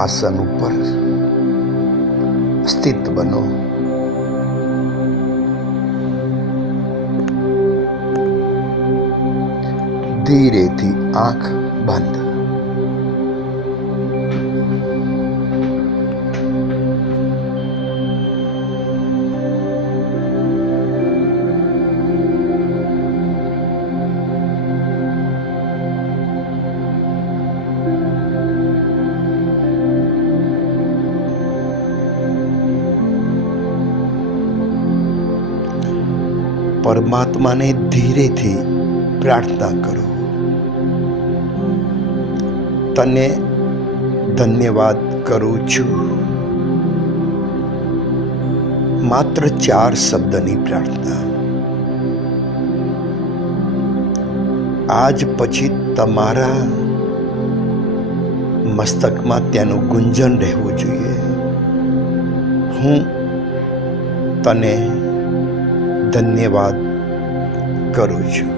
આસન ઉપર સ્થિત બનો. ધીરેથી આંખ બંધ. પરમાત્માને ધીરેથી પ્રાર્થના કરો. તને ધન્યવાદ કરું છું. માત્ર 4 શબ્દની પ્રાર્થના. આજ પછી તમારા મસ્તકમાં તેનું ગુંજન રહેવું જોઈએ. હું તને ધન્યવાદ કરું છું.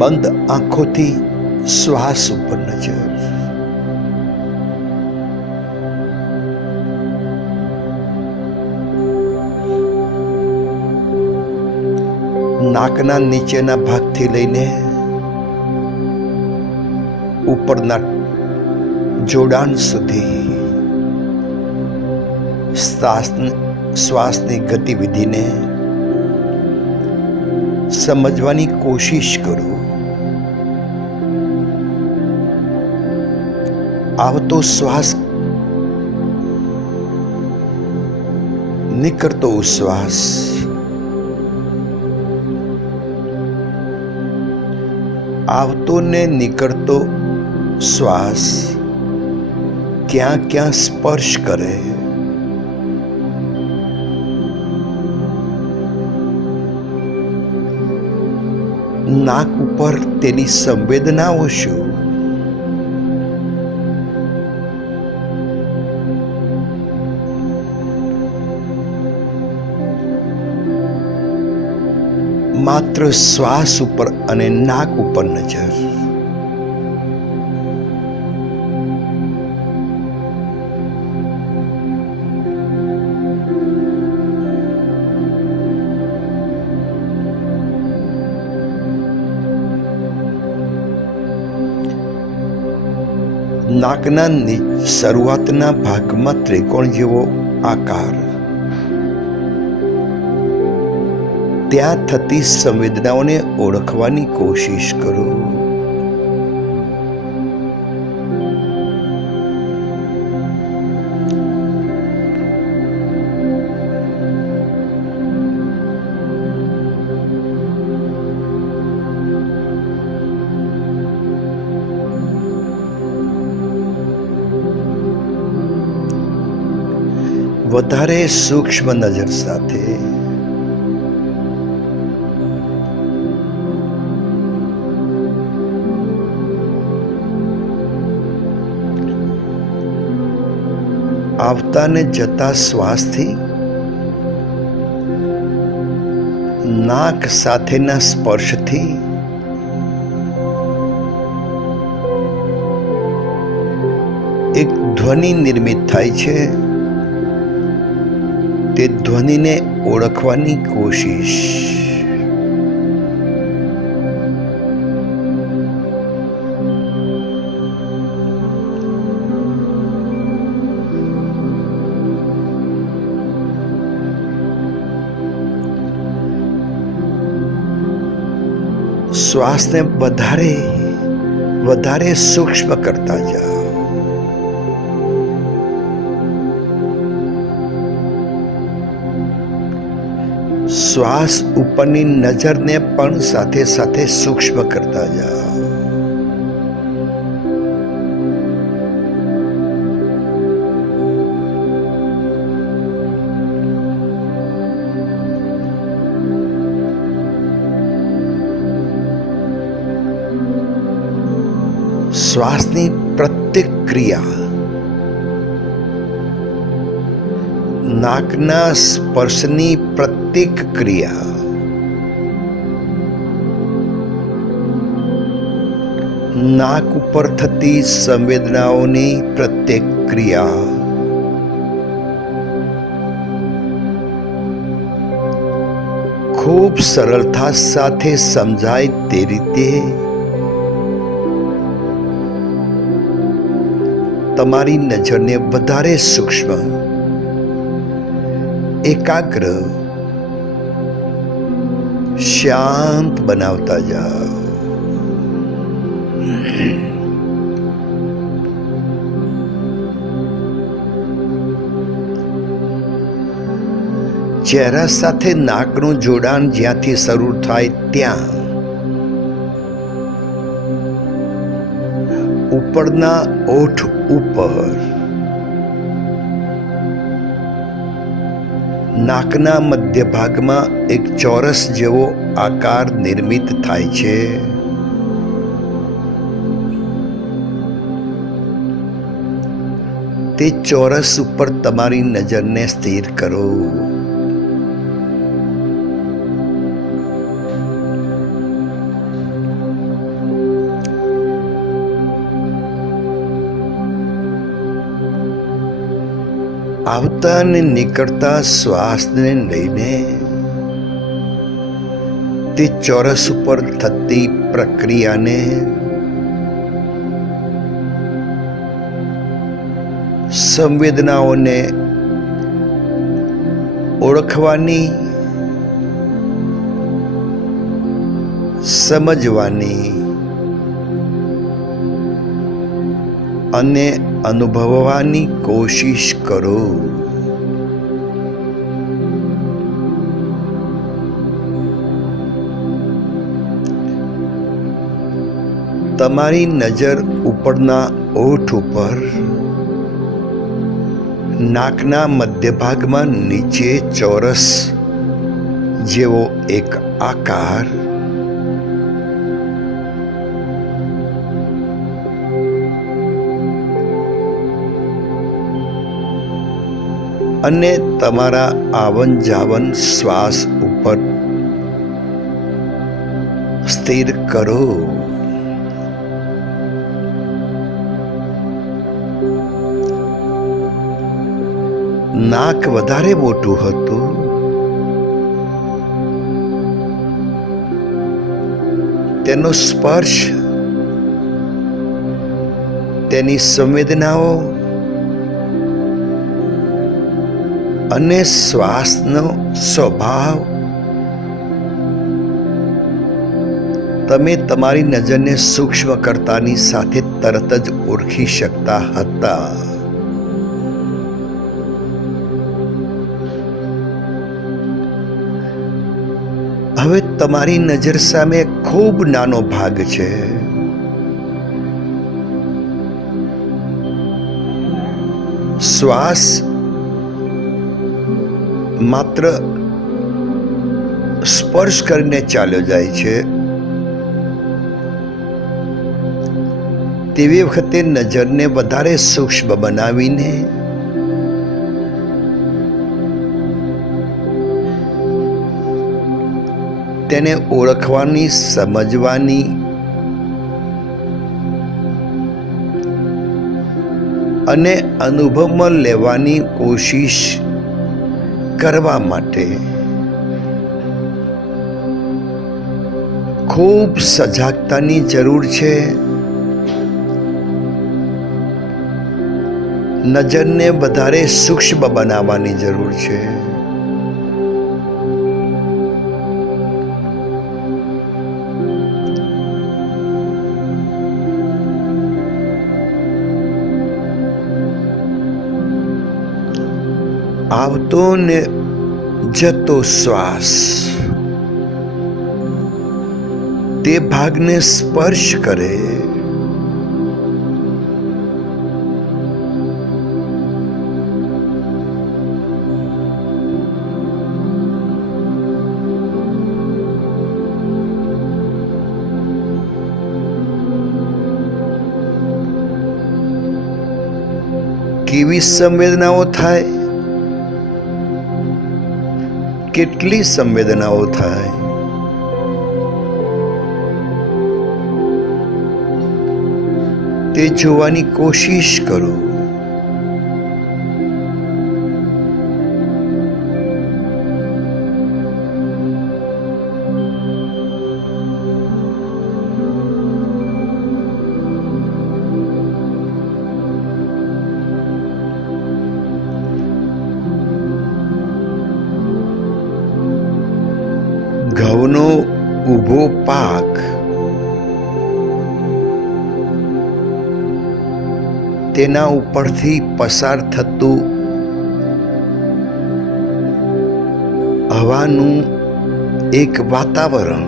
બંધ આંખોથી શ્વાસ ઉપર નજર. નાકના નીચેના ભાગથી લઈને ઉપરના જોડાણ સુધી શ્વાસની ગતિવિધિને સમજવાની કોશિશ કરો. આવતો શ્વાસ, નીકળતો શ્વાસ, આવતો ને નીકળતો શ્વાસ ક્યાં ક્યાં સ્પર્શ કરે. નાક ઉપર તેની સંવેદનાઓ શું? માત્ર શ્વાસ ઉપર અને નાક ઉપર નજર. નાકના શરૂઆતના ભાગમાં ત્રિકોણ જેવો આકાર, ત્યાં થતી સંવેદનાઓને ઓળખવાની કોશિશ કરો. વધારે સૂક્ષ્મ નજર સાથે આવતા ને જતા શ્વાસથી નાક સાથેના સ્પર્શથી એક ધ્વનિ નિર્મિત થાય છે. તે ધ્વનિને ઓળખવાની કોશિશ. શ્વાસને વધારે સૂક્ષ્મ કરતા જાઓ. શ્વાસ ઉપરની નજરને પણ સાથે સાથે સૂક્ષ્મ કરતા જાઓ. શ્વાસની પ્રત્યેક ક્રિયા નાકના સ્પર્શની પ્રત્યેક ક્રિયા નાક ઉપર થતી સંવેદનાઓની પ્રત્યેક ક્રિયા ખૂબ સરળતા સાથે સમજાય તે રીતે તમારી નજરને વધારે સૂક્ષ્મ, એકાગ્ર, શાંત બનાવતા જાઓ. ચહેરા સાથે નાકનું જોડાણ જ્યાંથી શરૂ થાય ત્યાં ઉપરના ઓઠ ઉપર નાકના મધ્ય ભાગમાં એક ચોરસ જેવો આકાર નિર્મિત થાય છે. તે ચોરસ ઉપર તમારી નજરને સ્થિર કરો. આવતા અને નીકળતા શ્વાસને લઈને તે ચોરસ ઉપર થતી પ્રક્રિયાને સંવેદનાઓને ઓળખવાની, સમજવાની અને અનુભવવાની કોશિશ કરો. તમારી નજર ઉપરના ઓઠ ઉપર નાકના મધ્ય ભાગમાં નીચે ચોરસ જેવો એક આકાર અને તમારા આવન જાવન શ્વાસ ઉપર સ્થિર કરો. નાક વધારે મોટું હતું, તેનો સ્પર્શ, તેની સંવેદનાઓ અને શ્વાસનો સ્વભાવ તમે તમારી નજરને સૂક્ષ્મ કરતાની સાથે તરત જ ઓળખી શકતા હતા. હવે તમારી નજર સામે ખૂબ નાનો ભાગ છે. શ્વાસ માત્ર સ્પર્શ કરીને ચાલ્યો જાય છે. તેવી વખતે નજરને વધારે સૂક્ષ્મ બનાવીને તેને ઓળખવાની, સમજવાની અને અનુભવમાં લેવાની કોશિશ કરવા માટે ખૂબ સજાગતાની જરૂર છે. નજરને વધારે સૂક્ષ્મ બનાવવાની જરૂર છે. આવતો ને જતો શ્વાસ તે ભાગને સ્પર્શ કરે. કેવી સંવેદનાઓ થાય, કેટલી સંવેદનાઓ થાય, તે જોવાની કોશિશ કરો. ઘઉંનો ઊભો પાક તેના ઉપરથી પસાર થતું હવાનું એક વાતાવરણ,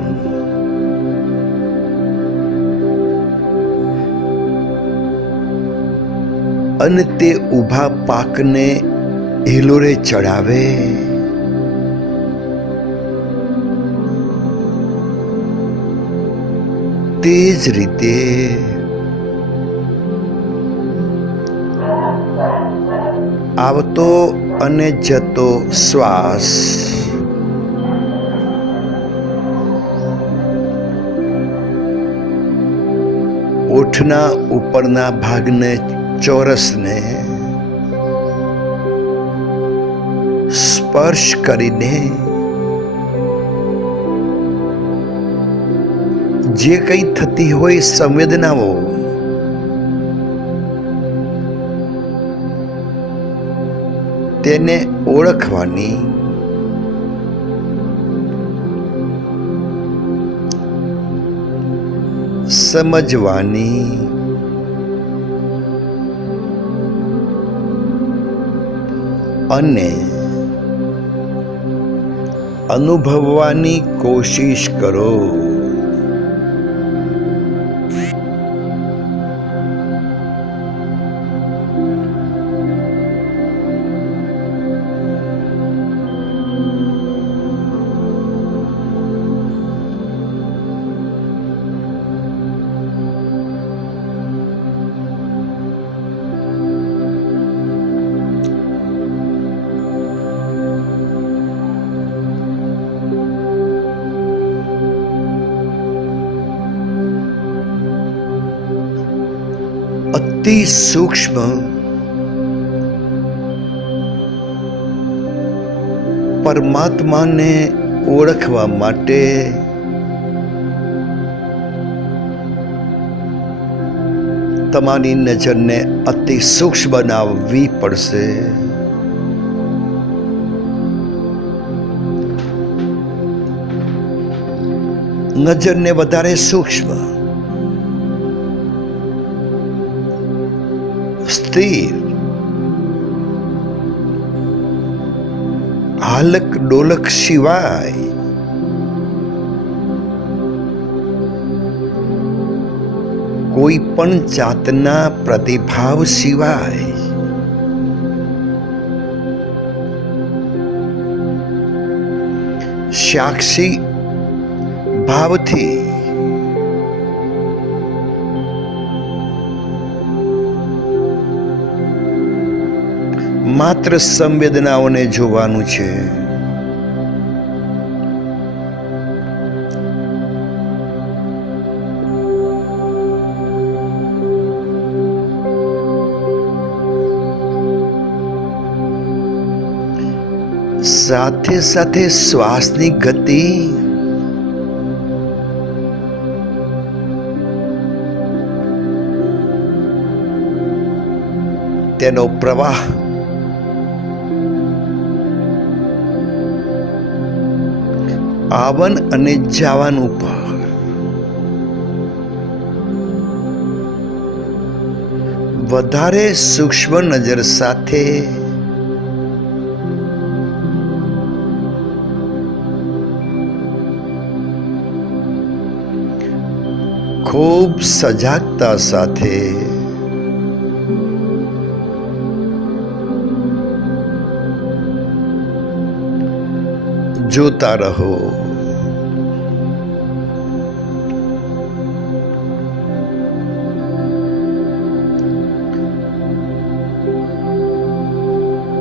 અને તે ઊભા પાકને હિલોરે ચડાવે, તે જ રીતે આવતો અને જતો શ્વાસ ઓઠના ઉપરના ભાગને, ચોરસને સ્પર્શ કરીને જે કંઈ થતી હોય સંવેદનાઓ તેને ઓળખવાની, સમજવાની અને અનુભવવાની કોશિશ કરો. અતિ સૂક્ષ્મ પરમાત્માને ઓળખવા માટે તમારી નજરને અતિ સૂક્ષ્મ બનાવવી પડશે. નજરને વધારે સૂક્ષ્મ, સ્થિર, હાલક ડોલક સિવાય કોઈ પણ જાતના પ્રતિભાવ સિવાય સાક્ષી ભાવથી માત્ર સંવેદનાઓને જોવાનું છે. સાથે સાથે શ્વાસની ગતિ તેનો પ્રવાહ આવન અને જાવન ઉપર વધારે સૂક્ષ્મ નજર સાથે ખૂબ સજાગતા સાથે જોતા રહો.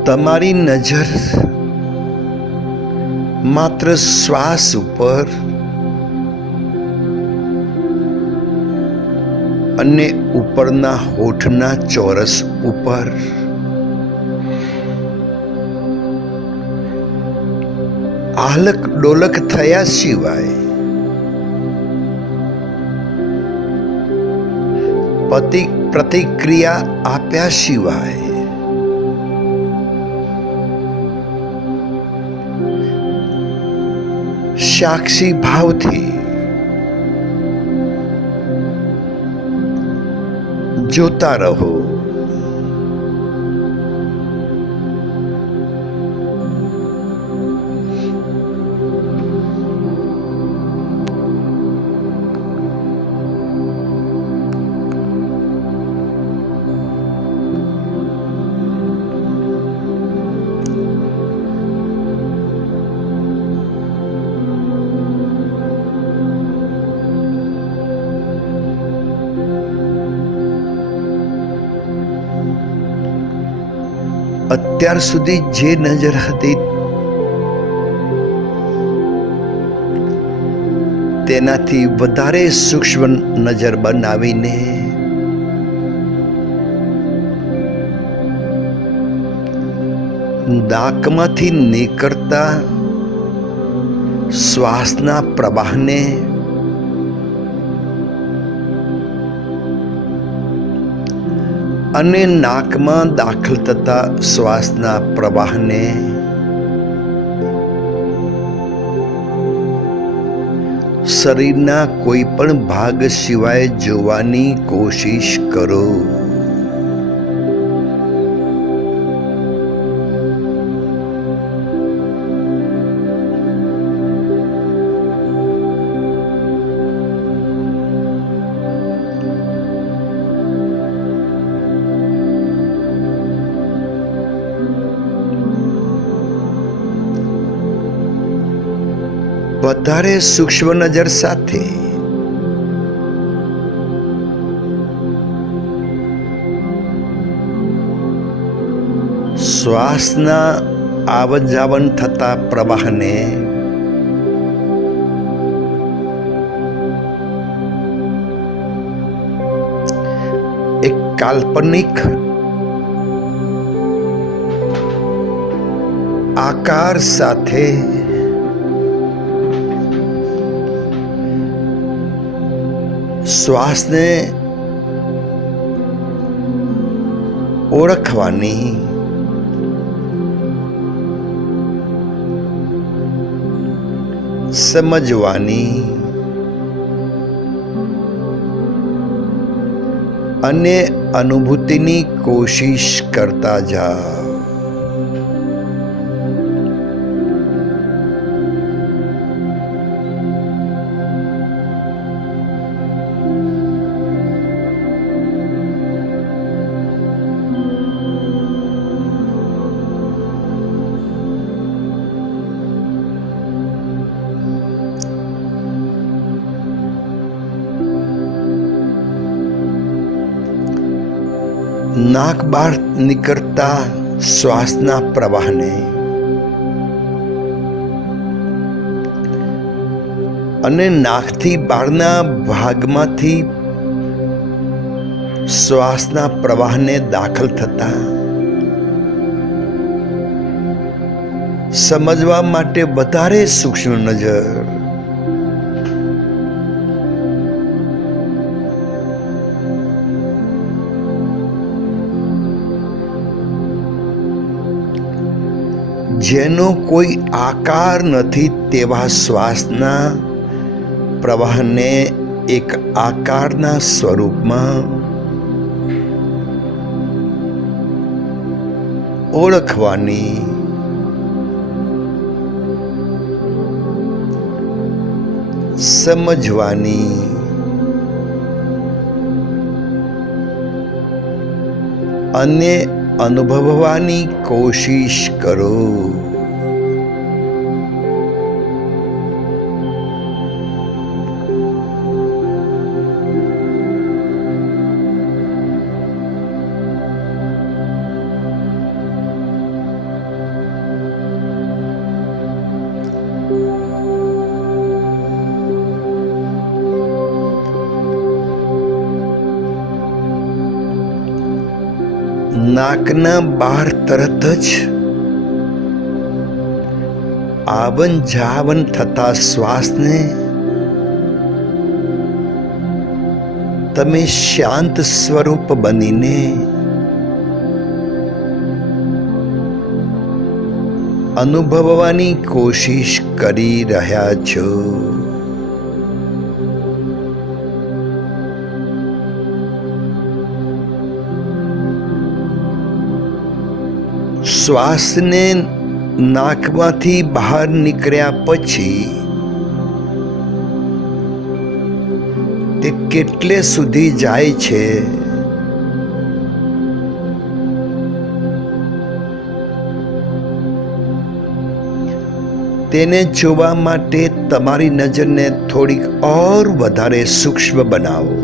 તમારી નજર માત્ર શ્વાસ ઉપર અને ઉપરના હોઠના ચોરસ ઉપર આહલક ડોલક થયા સિવાય પ્રતિક્રિયા આપ્યા સિવાય સાક્ષી ભાવથી જોતા રહો. અત્યાર સુધી જે નજર હતી તેનાથી વધારે સૂક્ષ્મ નજર બનાવીને નાકમાંથી નીકળતા શ્વાસના પ્રવાહને અને નાકમાં દાખલ થતા શ્વાસના પ્રવાહને શરીરના કોઈ પણ ભાગ સિવાય જોવાની કોશિશ કરો. વધારે સૂક્ષ્મ નજર સાથે શ્વાસના આવન જાવન થતા પ્રવાહને એક કાલ્પનિક આકાર સાથે શ્વાસને ઓળખવાની સમજવાની અને અનુભૂતિની કોશિશ કરતા જાઓ. નાક બહાર નીકળતા શ્વાસના પ્રવાહને અને નાકથી બહારના ભાગમાંથી શ્વાસના પ્રવાહને દાખલ થતા સમજવા માટે વધારે સૂક્ષ્મ નજર જેનો કોઈ આકાર નથી તેવા શ્વાસના પ્રવાહને એક આકારના સ્વરૂપમાં ઓળખવાની સમજવાની અને અનુભવવાની કોશિશ કરો. નાકના બહાર તરત જ આવન જાવન થતા શ્વાસને તમે શાંત સ્વરૂપ બનીને અનુભવવાની કોશિશ કરી રહ્યા છો. શ્વાસને નાકમાંથી બહાર નીકળ્યા પછી તે કેટલે સુધી જાય છે તેને જોવા માટે તમારી નજરને થોડીક ઓર વધારે સૂક્ષ્મ બનાવો.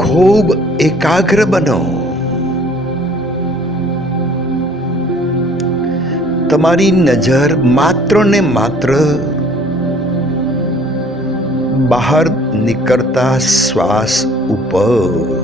ખૂબ એકાગ્ર બનો. તમારી નજર માત્ર ને માત્ર બહાર નીકળતા શ્વાસ ઉપર.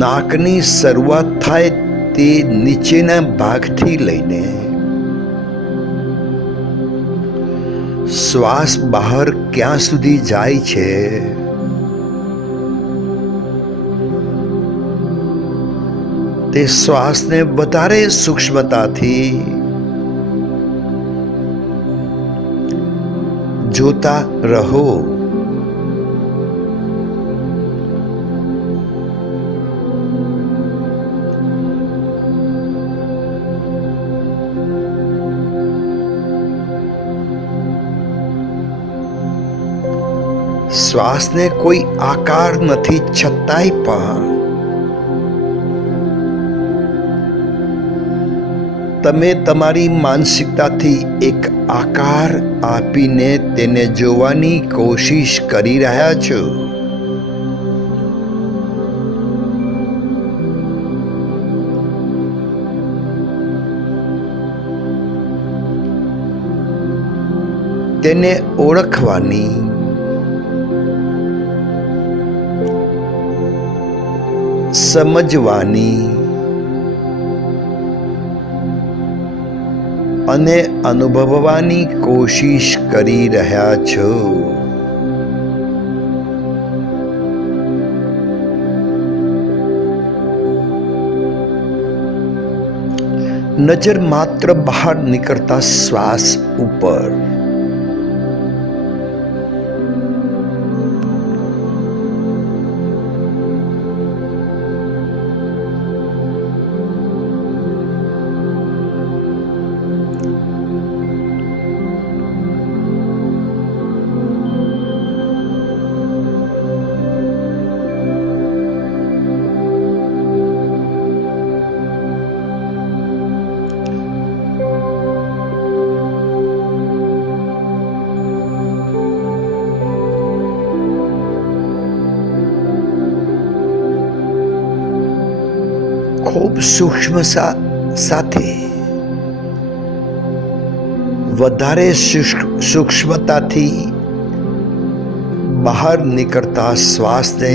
નાકની શરૂઆત થાય તે નીચેના ભાગથી લઈને શ્વાસ બહાર ક્યાં સુધી જાય છે તે શ્વાસને વધારે સૂક્ષ્મતાથી જોતા રહો. શ્વાસને કોઈ આકાર નથી છતાંય પણ તમે તમારી માનસિકતાથી એક આકાર આપીને તેને જોવાની કોશિશ કરી રહ્યા છો. તેને ઓળખવાની, સમજવાની અને અનુભવવાની કોશિશ કરી રહ્યા છો. નજર માત્ર બહાર નીકળતા શ્વાસ ઉપર. ખૂબ સૂક્ષ્મ સાથે વધારે સૂક્ષ્મતાથી બહાર નીકળતા શ્વાસને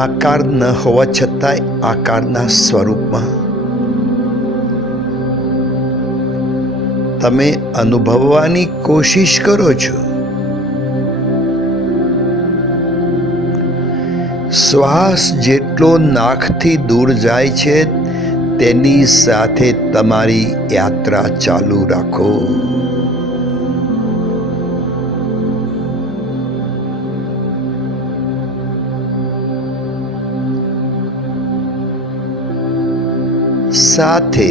આકાર ન હોવા છતાંય આકારના સ્વરૂપમાં તમે અનુભવવાની કોશિશ કરો છો. શ્વાસ જેટલો નાકથી દૂર જાય છે તેની સાથે તમારી યાત્રા ચાલુ રાખો. સાથે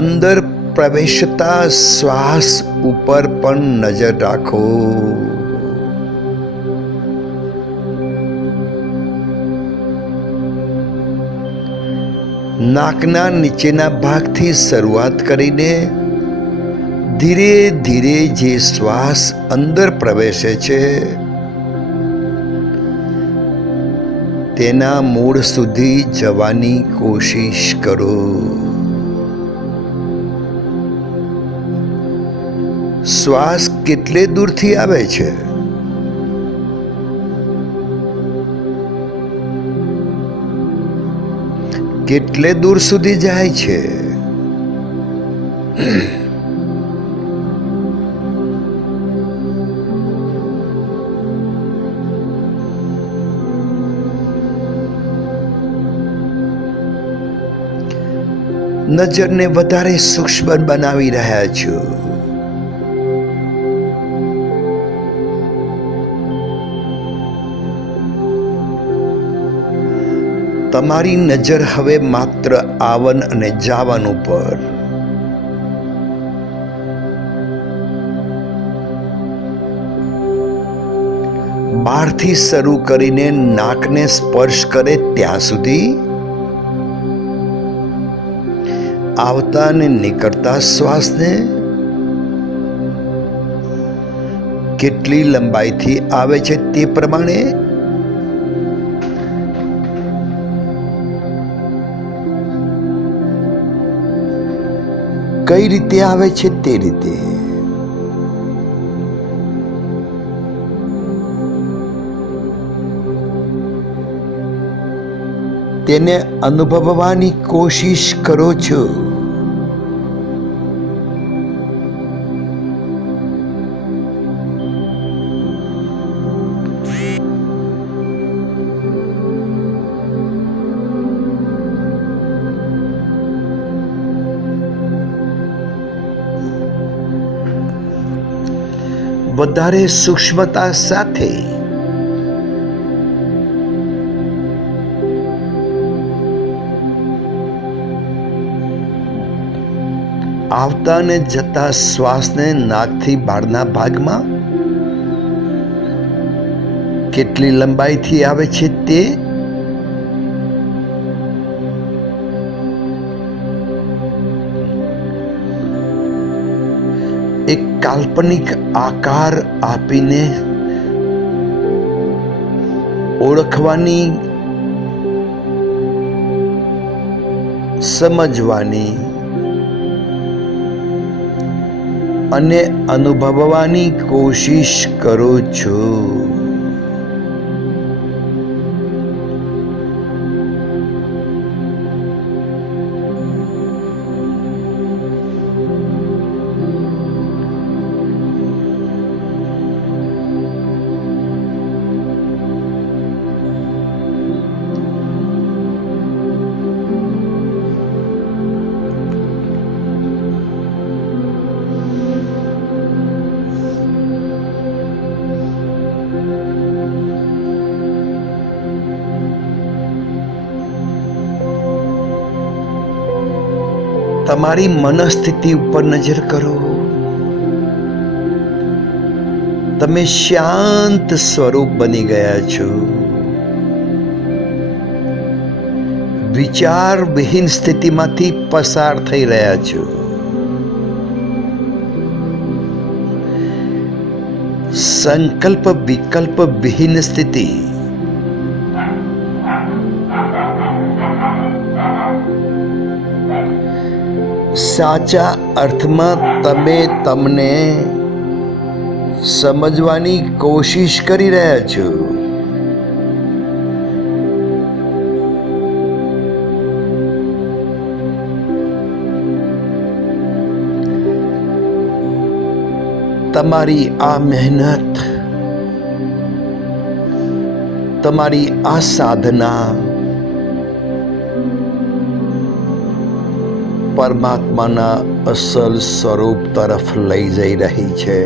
અંદર પ્રવેશતા શ્વાસ ઉપર પણ નજર રાખો. નાકના નીચેના ભાગથી શરૂઆત કરીને ધીરે ધીરે જે શ્વાસ અંદર પ્રવેશે છે તેના મૂળ સુધી જવાની કોશિશ કરો. શ્વાસ કેટલે દૂરથી આવે છે? કેટલે દૂર સુધી જાય છે? નજરને વધારે સૂક્ષ્મ બનાવી રહ્યા છો. તમારી નજર હવે માત્ર આવન અને જાવન ઉપર. બહારથી શરૂ કરીને નાકને સ્પર્શ કરે ત્યાં સુધી, આવતા અને નીકળતા શ્વાસને કેટલી લંબાઈથી આવે છે તે પ્રમાણે કઈ રીતે આવે છે તે રીતે તેને અનુભવવાની કોશિશ કરો છો. વધારે સૂક્ષ્મતા સાથે આવતા અને જતા શ્વાસને નાકથી બહારના ભાગમાં કેટલી લંબાઈથી આવે છે તે એક કાલ્પનિક આકાર આપીને ઓળખવાની, સમજવાની અને અનુભવવાની કોશિશ કરો છો. તમારી મનસ્થિતિ ઉપર નજર કરો. તમે શાંત સ્વરૂપ બની ગયા છો. વિચાર વિહીન સ્થિતિમાંથી પસાર થઈ રહ્યા છો. સંકલ્પ વિકલ્પ વિહીન સ્થિતિ. સાચા અર્થમાં તમે તમને સમજવાની કોશિશ કરી રહ્યા છો. તમારી આ મહેનત, તમારી આ સાધના પરમાત્માના અસલ સ્વરૂપ તરફ લઈ જઈ રહી છે.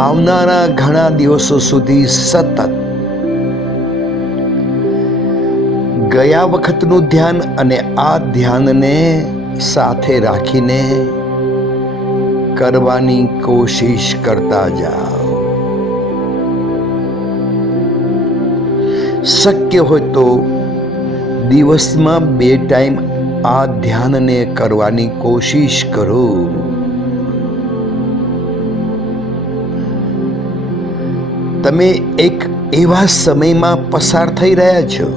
આવનારા ઘણા દિવસો સુધી સતત ગયા વખતનું ધ્યાન અને આ ધ્યાનને સાથે રાખીને કરવાની કોશિશ કરતા જાઓ. શક્ય હોય તો દિવસમાં 2 ટાઈમ આ ધ્યાનને કરવાની કોશિશ કરો. તમે એક એવા સમયમાં પસાર થઈ રહ્યા છો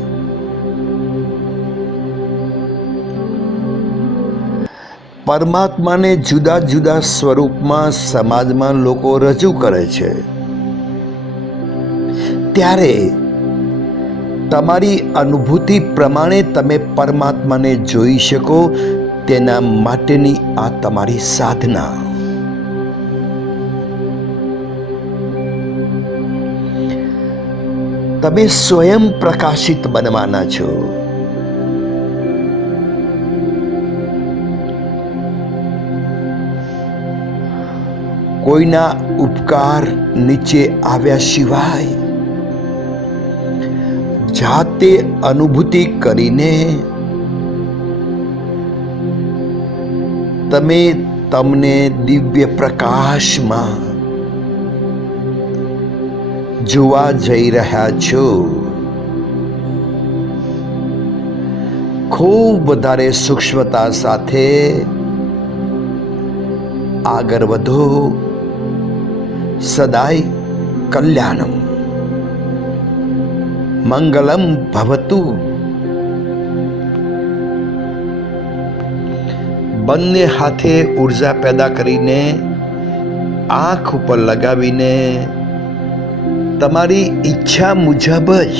પરમાત્માને જુદા જુદા સ્વરૂપમાં સમાજમાં લોકો રજૂ કરે છે, ત્યારે તમારી અનુભૂતિ પ્રમાણે તમે પરમાત્માને જોઈ શકો તેના માટેની આ તમારી સાધના. તમે સ્વયં પ્રકાશિત બનવાના છો. કોઈના ઉપકાર નીચે આવ્યા સિવાય જાતે અનુભૂતિ કરીને તમે તમને દિવ્ય પ્રકાશમાં જોવા જઈ રહ્યા છો. ખૂબ વધારે સૂક્ષ્મતા સાથે આગળ વધો. સદાય કલ્યાણમ મંગલમ ભવતુ. બંને હાથે ઉર્જા પેદા કરીને આંખ ઉપર લગાવીને તમારી ઈચ્છા મુજબ જ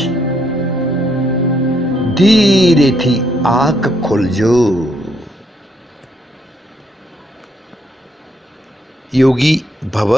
ધીરેથી આંખ ખોલજો. યોગી ભવ.